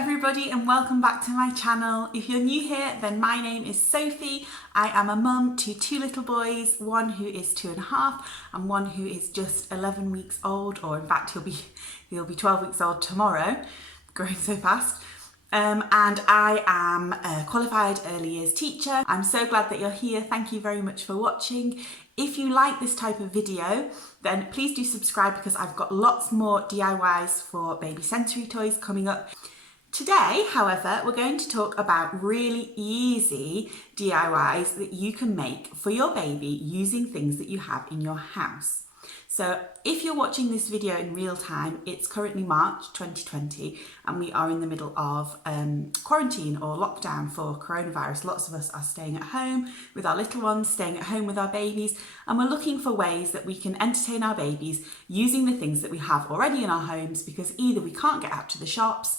everybody and welcome back to my channel. If you're new here, then my name is Sophie. I am a mum to two little boys, one who is 2.5 and one who is just 11 weeks old, or in fact he'll be 12 weeks old tomorrow, growing so fast. And I am a qualified early years teacher. I'm so glad that you're here. Thank you very much for watching. If you like this type of video, then please do subscribe because I've got lots more DIYs for baby sensory toys coming up. Today, however, we're going to talk about really easy DIYs that you can make for your baby using things that you have in your house. So if you're watching this video in real time, it's currently March 2020 and we are in the middle of quarantine or lockdown for coronavirus. Lots of us are staying at home with our little ones, staying at home with our babies, and we're looking for ways that we can entertain our babies using the things that we have already in our homes, because either we can't get out to the shops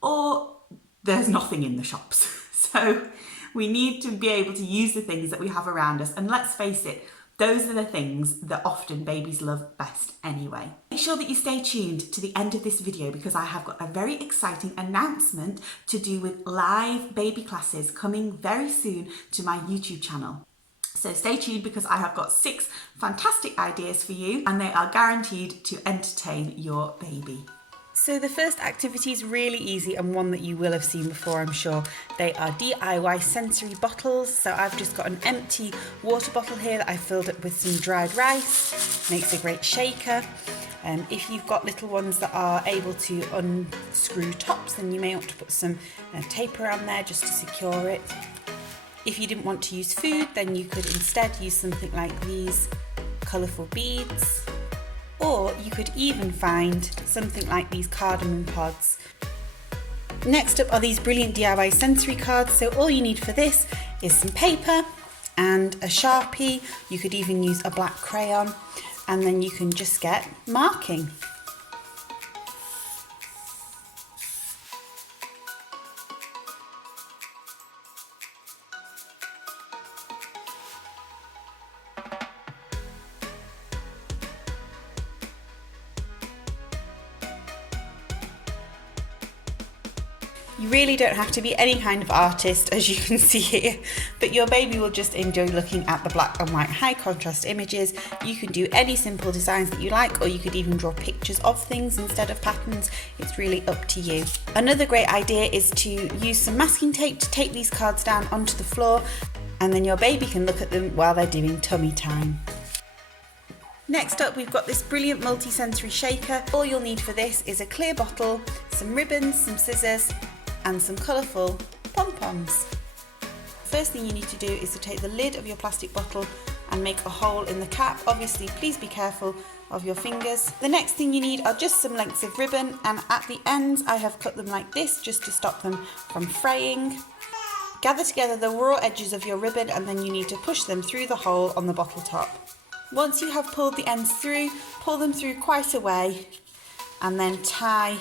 or there's nothing in the shops. So we need to be able to use the things that we have around us, and let's face it, those are the things that often babies love best anyway. Make sure that you stay tuned to the end of this video because I have got a very exciting announcement to do with live baby classes coming very soon to my YouTube channel. So stay tuned because I have got 6 fantastic ideas for you and they are guaranteed to entertain your baby. So the first activity is really easy and one that you will have seen before, I'm sure. They are DIY sensory bottles. So I've just got an empty water bottle here that I filled up with some dried rice. Makes a great shaker. If you've got little ones that are able to unscrew tops, then you may want to put some tape around there just to secure it. If you didn't want to use food, then you could instead use something like these colourful beads. Or you could even find something like these cardamom pods. Next up are these brilliant DIY sensory cards. So all you need for this is some paper and a Sharpie. You could even use a black crayon, and then you can just get marking. You really don't have to be any kind of artist, as you can see here, but your baby will just enjoy looking at the black and white high contrast images. You can do any simple designs that you like, or you could even draw pictures of things instead of patterns. It's really up to you. Another great idea is to use some masking tape to tape these cards down onto the floor, and then your baby can look at them while they're doing tummy time. Next up, we've got this brilliant multi-sensory shaker. All you'll need for this is a clear bottle, some ribbons, some scissors, and some colourful pom-poms. First thing you need to do is to take the lid of your plastic bottle and make a hole in the cap. Obviously, please be careful of your fingers. The next thing you need are just some lengths of ribbon, and at the ends I have cut them like this just to stop them from fraying. Gather together the raw edges of your ribbon and then you need to push them through the hole on the bottle top. Once you have pulled the ends through, pull them through quite a way and then tie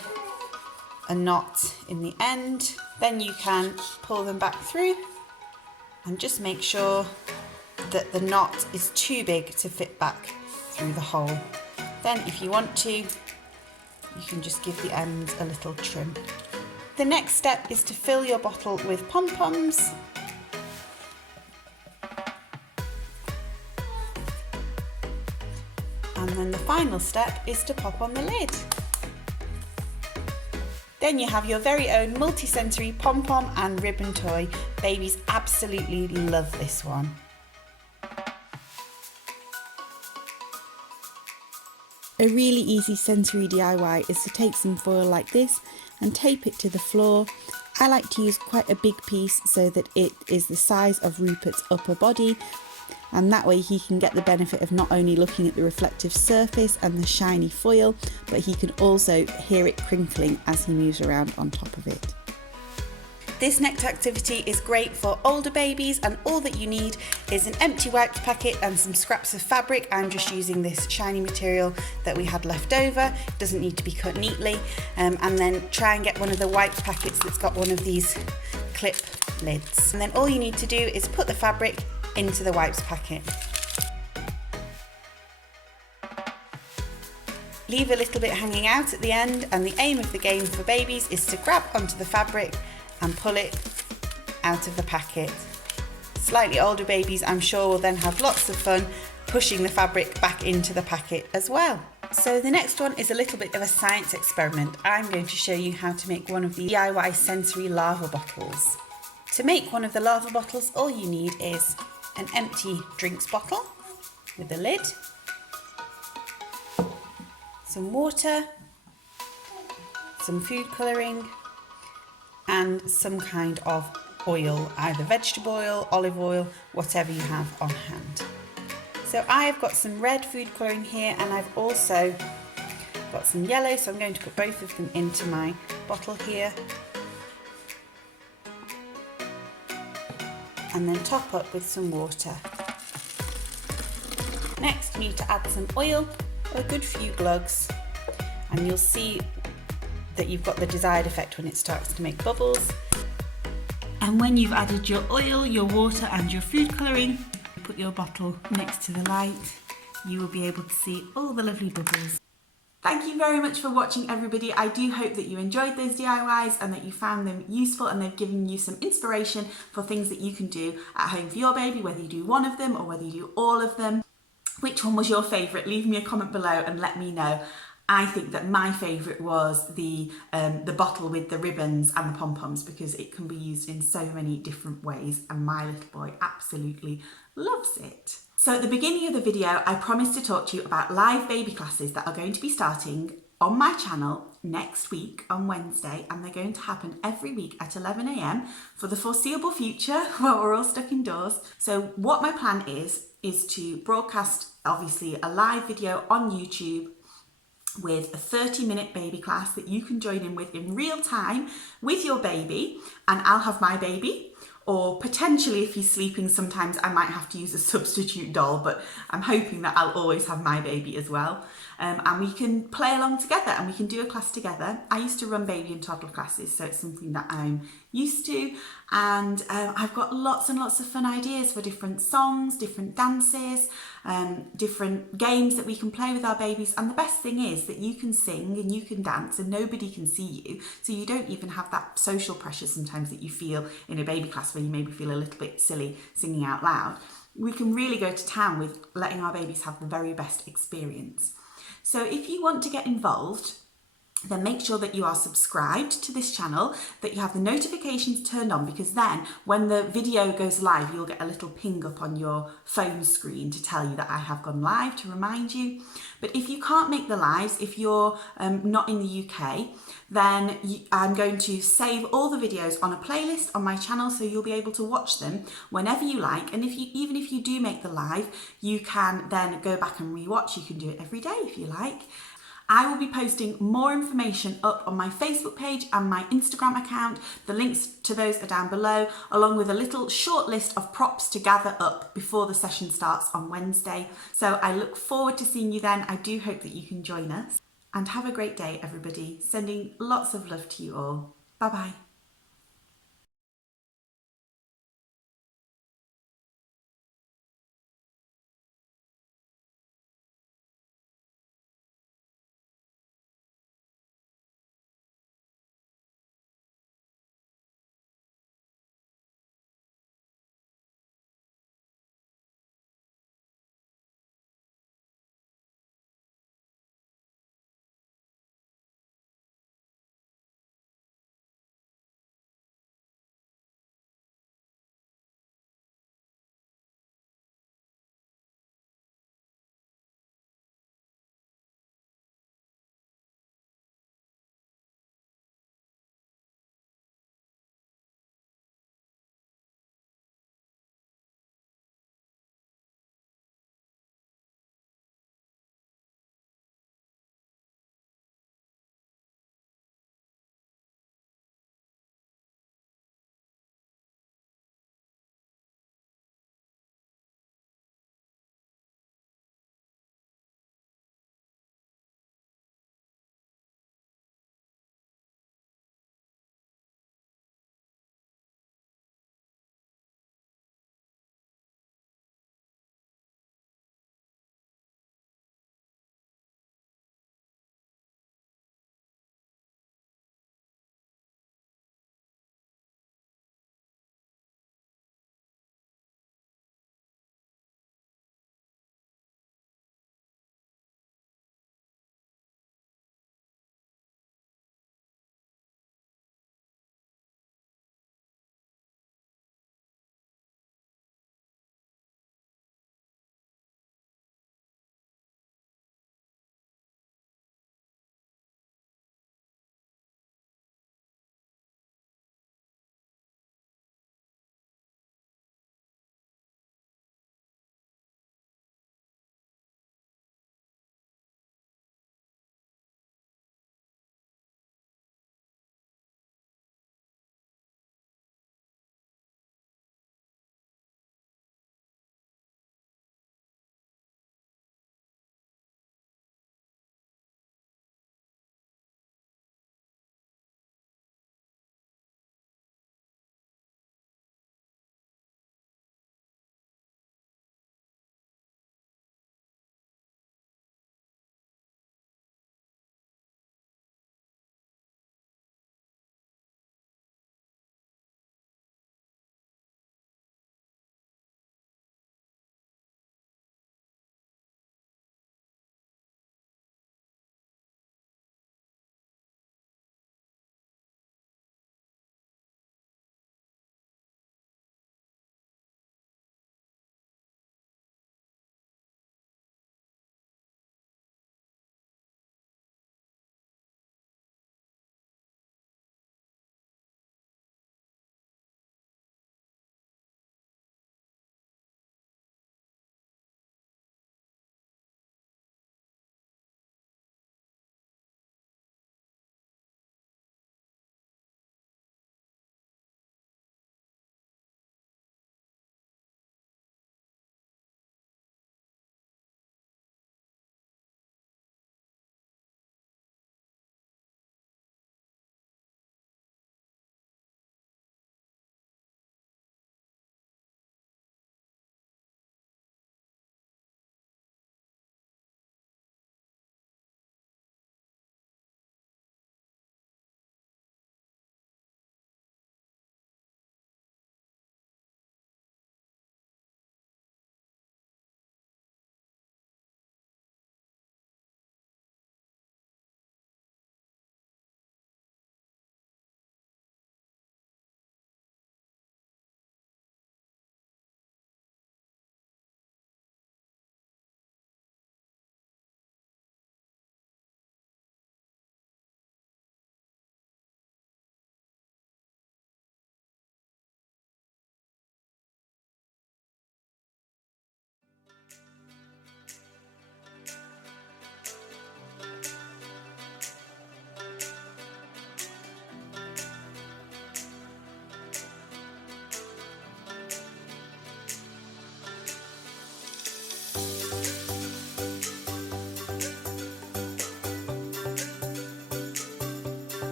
a knot in the end. Then you can pull them back through and just make sure that the knot is too big to fit back through the hole. Then if you want to, you can just give the ends a little trim. The next step is to fill your bottle with pom-poms. And then the final step is to pop on the lid. Then you have your very own multi-sensory pom-pom and ribbon toy. Babies absolutely love this one. A really easy sensory DIY is to take some foil like this and tape it to the floor. I like to use quite a big piece so that it is the size of Rupert's upper body, and that way he can get the benefit of not only looking at the reflective surface and the shiny foil, but he can also hear it crinkling as he moves around on top of it. This next activity is great for older babies, and all that you need is an empty wipes packet and some scraps of fabric. I'm just using this shiny material that we had left over. It doesn't need to be cut neatly, and then try and get one of the wipes packets that's got one of these clip lids. And then all you need to do is put the fabric into the wipes packet. leave a little bit hanging out at the end, and the aim of the game for babies is to grab onto the fabric and pull it out of the packet. Slightly older babies, I'm sure, will then have lots of fun pushing the fabric back into the packet as well. So the next one is a little bit of a science experiment. I'm going to show you how to make one of the DIY sensory lava bottles. To make one of the lava bottles, all you need is an empty drinks bottle with a lid, some water, some food colouring, and some kind of oil, either vegetable oil, olive oil, whatever you have on hand. So I've got some red food colouring here, and I've also got some yellow, so I'm going to put both of them into my bottle here. And then top up with some water. Next you need to add some oil, a good few glugs, and you'll see that you've got the desired effect when it starts to make bubbles. And when you've added your oil, your water and your food colouring, put your bottle next to the light, you will be able to see all the lovely bubbles. Thank you very much for watching, everybody. I do hope that you enjoyed those DIYs and that you found them useful and they've given you some inspiration for things that you can do at home for your baby, whether you do one of them or whether you do all of them. Which one was your favourite? Leave me a comment below and let me know. I think that my favourite was the bottle with the ribbons and the pom-poms, because it can be used in so many different ways and my little boy absolutely loves it. So at the beginning of the video, I promised to talk to you about live baby classes that are going to be starting on my channel next week on Wednesday, and they're going to happen every week at 11 AM for the foreseeable future while we're all stuck indoors. So what my plan is to broadcast obviously a live video on YouTube with a 30-minute baby class that you can join in with in real time with your baby, and I'll have my baby, or potentially if he's sleeping sometimes I might have to use a substitute doll, but I'm hoping that I'll always have my baby as well. And we can play along together and we can do a class together. I used to run baby and toddler classes, so it's something that I'm used to, and I've got lots and lots of fun ideas for different songs, different dances, different games that we can play with our babies. And the best thing is that you can sing and you can dance and nobody can see you, so you don't even have that social pressure sometimes that you feel in a baby class where you maybe feel a little bit silly singing out loud. We can really go to town with letting our babies have the very best experience. So if you want to get involved, then make sure that you are subscribed to this channel, that you have the notifications turned on, because then when the video goes live, you'll get a little ping up on your phone screen to tell you that I have gone live, to remind you. But if you can't make the lives, if you're not in the UK, then I'm going to save all the videos on a playlist on my channel, so you'll be able to watch them whenever you like. And even if you do make the live, you can then go back and rewatch. You can do it every day if you like. I will be posting more information up on my Facebook page and my Instagram account. The links to those are down below, along with a little short list of props to gather up before the session starts on Wednesday. So I look forward to seeing you then. I do hope that you can join us. And have a great day, everybody. Sending lots of love to you all. Bye-bye.